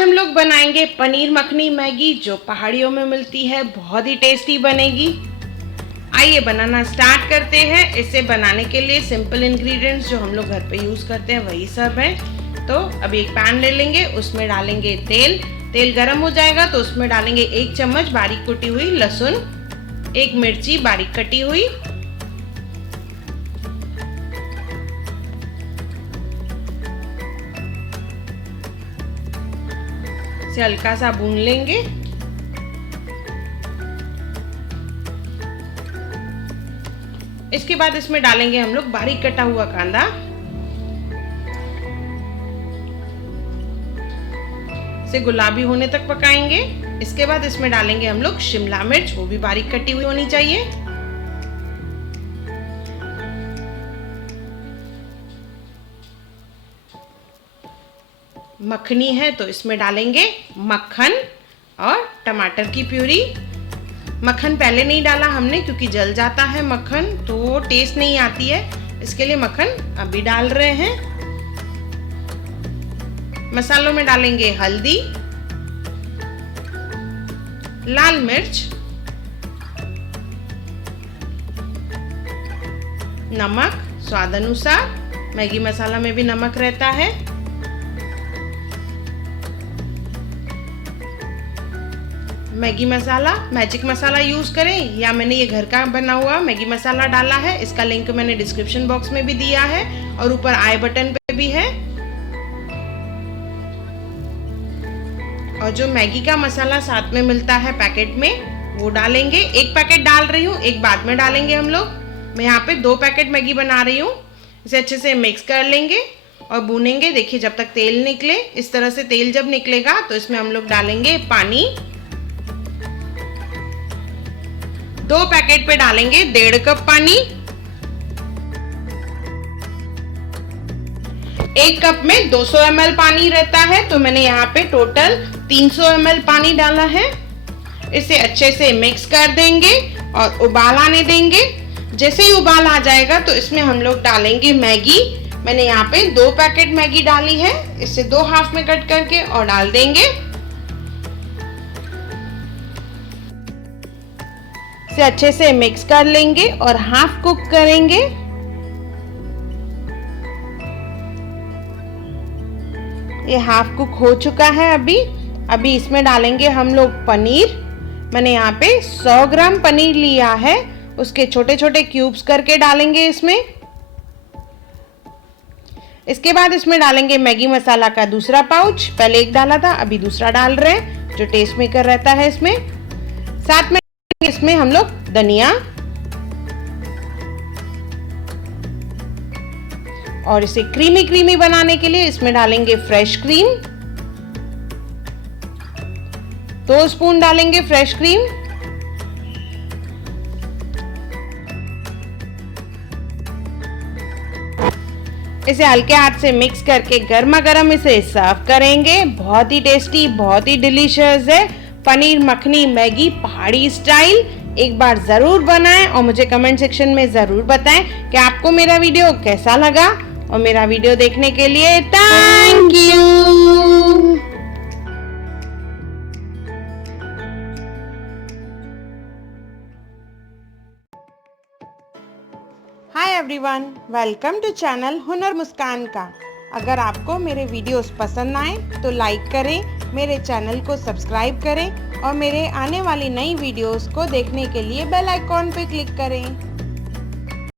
हम लोग बनाएंगे पनीर मखनी मैगी जो पहाड़ियों में मिलती है, बहुत ही टेस्टी बनेगी। आइए बनाना स्टार्ट करते हैं। इसे बनाने के लिए सिंपल इंग्रेडिएंट्स जो हम लोग घर पे यूज़ करते हैं वही सब है। तो अभी एक पैन ले लेंगे, उसमें डालेंगे तेल। तेल गरम हो जाएगा तो उसमें डालेंगे 1 चम्मच बारीक कुटी हुई लहसुन, 1 मिर्ची बारीक कटी हुई, इसे हल्का सा भून लेंगे। इसके बाद इसमें डालेंगे हम लोग बारीक कटा हुआ कांदा, इसे गुलाबी होने तक पकाएंगे। इसके बाद इसमें डालेंगे हम लोग शिमला मिर्च, वो भी बारीक कटी हुई होनी चाहिए। मखनी है तो इसमें डालेंगे मक्खन और टमाटर की प्यूरी। मक्खन पहले नहीं डाला हमने क्योंकि जल जाता है मक्खन, तो टेस्ट नहीं आती है, इसके लिए मक्खन अभी डाल रहे हैं। मसालों में डालेंगे हल्दी, लाल मिर्च, नमक स्वाद अनुसार। मैगी मसाला में भी नमक रहता है। मैगी मसाला मैजिक मसाला यूज़ करें या मैंने ये घर का बना हुआ मैगी मसाला डाला है, इसका लिंक मैंने डिस्क्रिप्शन बॉक्स में भी दिया है और ऊपर आई बटन पे भी है। और जो मैगी का मसाला साथ में मिलता है पैकेट में वो डालेंगे। एक पैकेट डाल रही हूँ, एक बाद में डालेंगे हम लोग। मैं यहाँ पे 2 पैकेट मैगी बना रही हूँ। इसे अच्छे से मिक्स कर लेंगे और भूनेंगे। देखिए जब तक तेल निकले, इस तरह से तेल जब निकलेगा तो इसमें हम लोग डालेंगे पानी। 2 पैकेट पे डालेंगे 1.5 कप पानी। 1 कप में 200 ml पानी रहता है, तो मैंने यहाँ पे टोटल 300 ml पानी डाला है। इसे अच्छे से मिक्स कर देंगे और उबाल आने देंगे। जैसे ही उबाल आ जाएगा तो इसमें हम लोग डालेंगे मैगी। मैंने यहाँ पे 2 पैकेट मैगी डाली है, इसे 2 हाफ में कट करके और डाल देंगे। इसे अच्छे से मिक्स कर लेंगे और हाफ कुक करेंगे। ये हाफ कुक हो चुका है। अभी इसमें डालेंगे हम लोग पनीर। मैंने यहाँ पे 100 ग्राम पनीर लिया है, उसके छोटे छोटे क्यूब्स करके डालेंगे इसमें। इसके बाद इसमें डालेंगे मैगी मसाला का दूसरा पाउच। पहले एक डाला था, अभी दूसरा डाल रहे हैं जो टेस्ट मेकर रहता है इसमें। साथ में इसमें हम लोग धनिया और इसे क्रीमी क्रीमी बनाने के लिए इसमें डालेंगे फ्रेश क्रीम। 2 स्पून डालेंगे फ्रेश क्रीम। इसे हल्के हाथ से मिक्स करके गर्मा गर्म इसे सर्व करेंगे। बहुत ही टेस्टी, बहुत ही डिलीशियस है पनीर मखनी मैगी पहाड़ी स्टाइल। एक बार ज़रूर बनाएं और मुझे कमेंट सेक्शन में ज़रूर बताएं कि आपको मेरा वीडियो कैसा लगा। और मेरा वीडियो देखने के लिए thank you. Hi everyone, welcome to channel Hunar Muskan का। अगर आपको मेरे वीडियोस पसंद आए तो लाइक करें, मेरे चैनल को सब्सक्राइब करें और मेरे आने वाली नई वीडियोस को देखने के लिए बेल आइकॉन पे क्लिक करें।